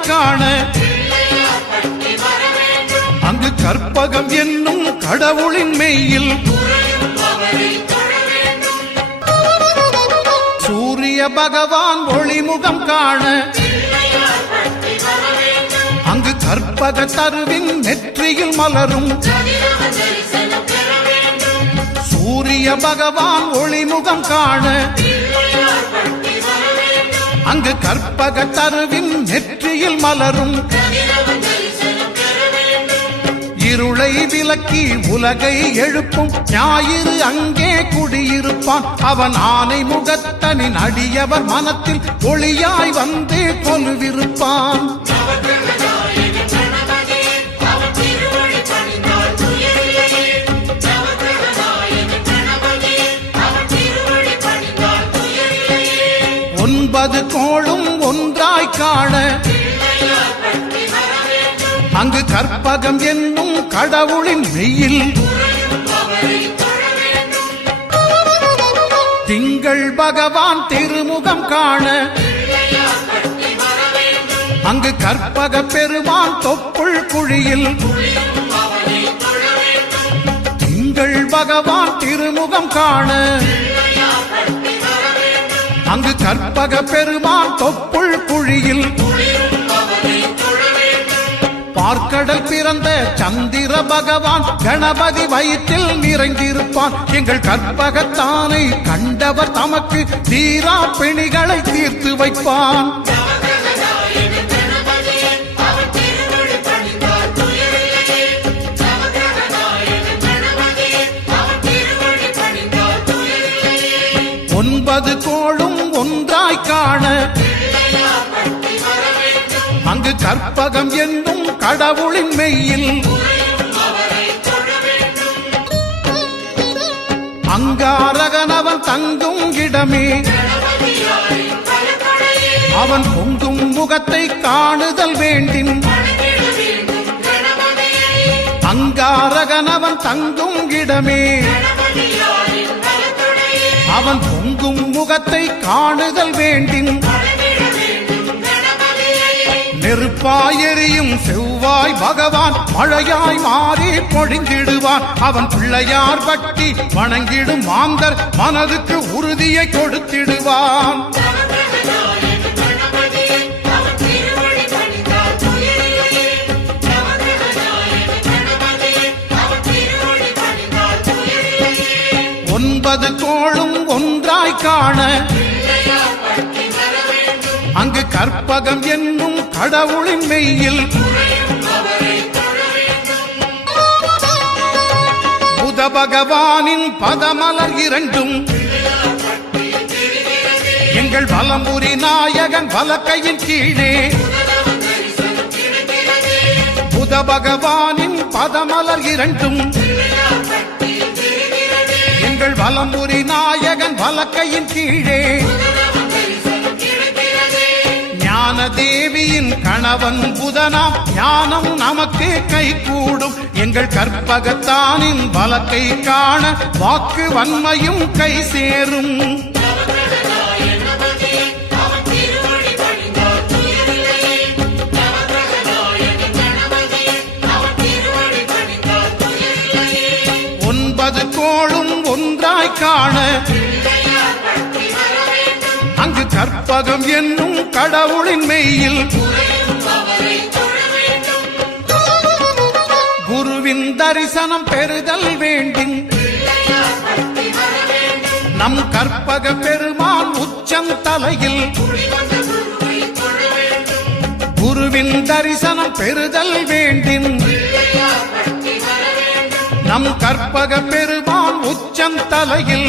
காண. அங்கு கற்பகம் என்னும் கடவுளின் மெய்யில் சூரிய பகவான் ஒளிமுகம் காண. அங்கு கற்பக தருவின் நெற்றியில் மலரும். சூரிய பகவான் ஒளிமுகம் காண. அங்கு கற்பக தருவின் நெற்றியில் மலரும். இருளை விலக்கி உலகை எழுப்பும். ஞாயிறு அங்கே குடியிருப்பான். அவன் ஆனை முகத்தனின் அடியவர் மனத்தில் ஒளியாய் வந்து கொலுவிருப்பான். கற்பகம் என்னும் கடவுளின் மெய்யில் திங்கள் பகவான் திருமுகம் காண அங்கு கற்பக பெருமான் தொப்புள் குழியில் திங்கள் பகவான் திருமுகம் காண அங்கு கற்பக பெருமான் தொப்புள் குழியில் பார்க்கடல் பிறந்த சந்திர பகவான் கணபதி வயிற்றில் நிறைந்திருப்பான். எங்கள் கற்பகத்தானை கண்டவர் தமக்கு தீரா பிணிகளை தீர்த்து வைப்பான். கற்பகம் என்னும் கடவுளின் மெய்யில் அங்காரகனவன் தங்கும் இடமே. அவன் பொங்கும் முகத்தை காணுதல் வேண்டின். அங்காரகனவன் தங்கும் இடமே. அவன் பொங்கும் முகத்தை காணுதல் வேண்டின். நெருப்பாய் எரியும் செவ்வாய் பகவான் மழையாய் மாறி பொழிந்திடுவான் அவன் பிள்ளையார் பட்டி வணங்கிடும் மாந்தர் மனதுக்கு உறுதியை கொடுத்திடுவான். ஒன்பது கோளும் ஒன்றாய் காண. அங்கு கற்பகம் என்னும் கடவுளின் மெய்யில் புத பகவானின் பதமலர் இரண்டும் எங்கள் வலம்புரி நாயகன் வலக்கையின் கீழே புத பகவானின் பதமலர் இரண்டும் எங்கள் வலம்புரி நாயகன் வலக்கையின் கீழே ஞான தேவியின் கணவன் புதனாம். ஞானம் நமக்கே கை கூடும் எங்கள் கற்பகத்தானின் வழக்கை காண வாக்கு வன்மையும் கை சேரும். ஒன்பது கோளும் ஒன்றாய் காண கற்பகம் என்னும் கடவுளின் மெய்யில் குருவின் தரிசனம் பெறுதல் வேண்டின். நம் கற்பக பெருமான் உச்சம் தலையில் குருவின் தரிசனம் பெறுதல் வேண்டின். நம் கற்பக பெருமான் உச்சம் தலையில்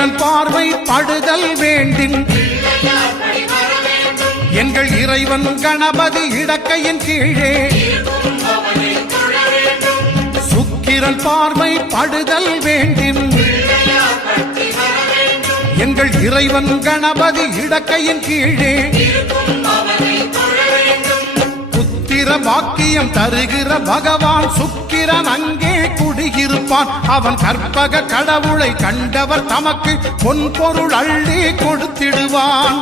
பிறன் பார்வை படுதல் வேண்டின். எங்கள் இறைவன் கணபதி இடக்கையின் கீழே. சுக்கிரன் பார்வை படுதல் வேண்டின். எங்கள் இறைவன் கணபதி இடக்கையின் கீழே. புத்திர வாக்கியம் தருகிற பகவான் சுக்கிரன் அங்கே. இருப்பான் அவன் கற்பக கடவுளை கண்டவர் தமக்கு பொன் பொருள் அள்ளி கொடுத்திடுவான்.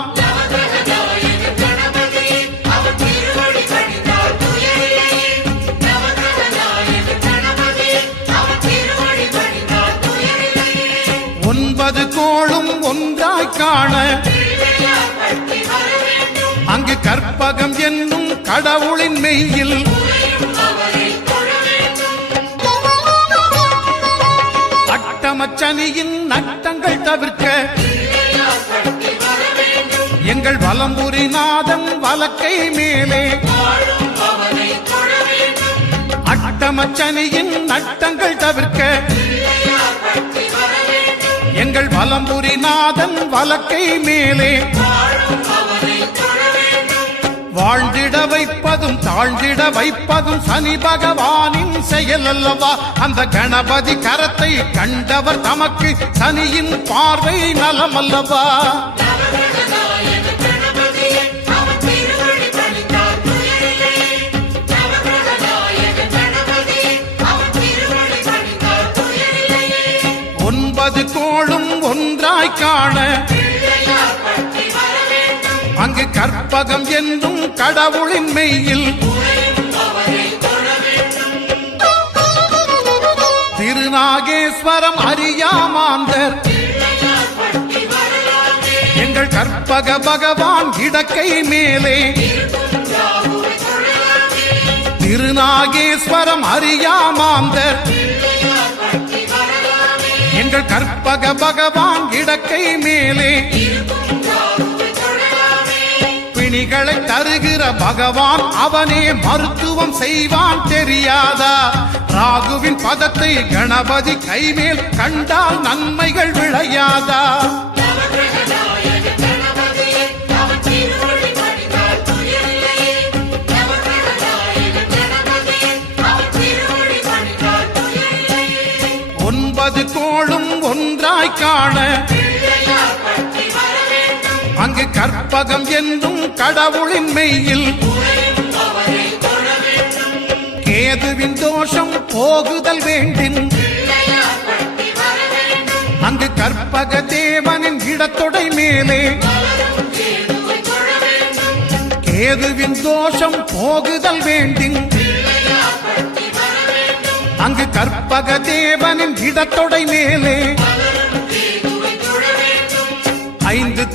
ஒன்பது கோளும் ஒன்றாய் காண. அங்கு கற்பகம் என்னும் கடவுளின் மெய்யில் அட்டமச்சனியின் நட்டங்கள் தவிர்க்க எங்கள் வலம்புரி நாதம் வலக்கை மேலே அட்டமச்சனியின் நட்டங்கள் தவிர்க்க எங்கள் வலம்புரி நாதன் வலக்கை மேலே வாழ்ந்திட வைப்பதும் தாழ்ந்திட வைப்பதும் சனி பகவானின் செயல் அல்லவா? அந்த கணபதி கரத்தை கண்டவர் தமக்கு சனியின் பார்வை நலம் அல்லவா? ஒன்பது கோளும் ஒன்றாய் காண கற்பகம் என்னும் கடவுளின் மெய்யில் திருநாகேஸ்வரம் அறியாமாந்தர். எங்கள் கற்பக பகவான் இடக்கை மேலே திருநாகேஸ்வரம் அறியாமாந்தர். எங்கள் கற்பக பகவான் இடக்கை மேலே பிணிகளை தருகிற பகவான் அவனே மருத்துவம் செய்வான் தெரியாதா? ராகுவின் பதத்தை கணபதி கைமேல் கண்டால் நன்மைகள் விளையாதா? கற்பகம் என்றும் கடவுளின் மெய்யில் கேதுவின் தோஷம் போகுதல் வேண்டின் அங்கு கற்பக தேவனின் இடத்தொடை மேலே கேதுவின் தோஷம் போகுதல் வேண்டின் அங்கு கற்பக தேவனின் இடத்தொடை மேலே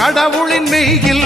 கடவுளின் மெய்யில்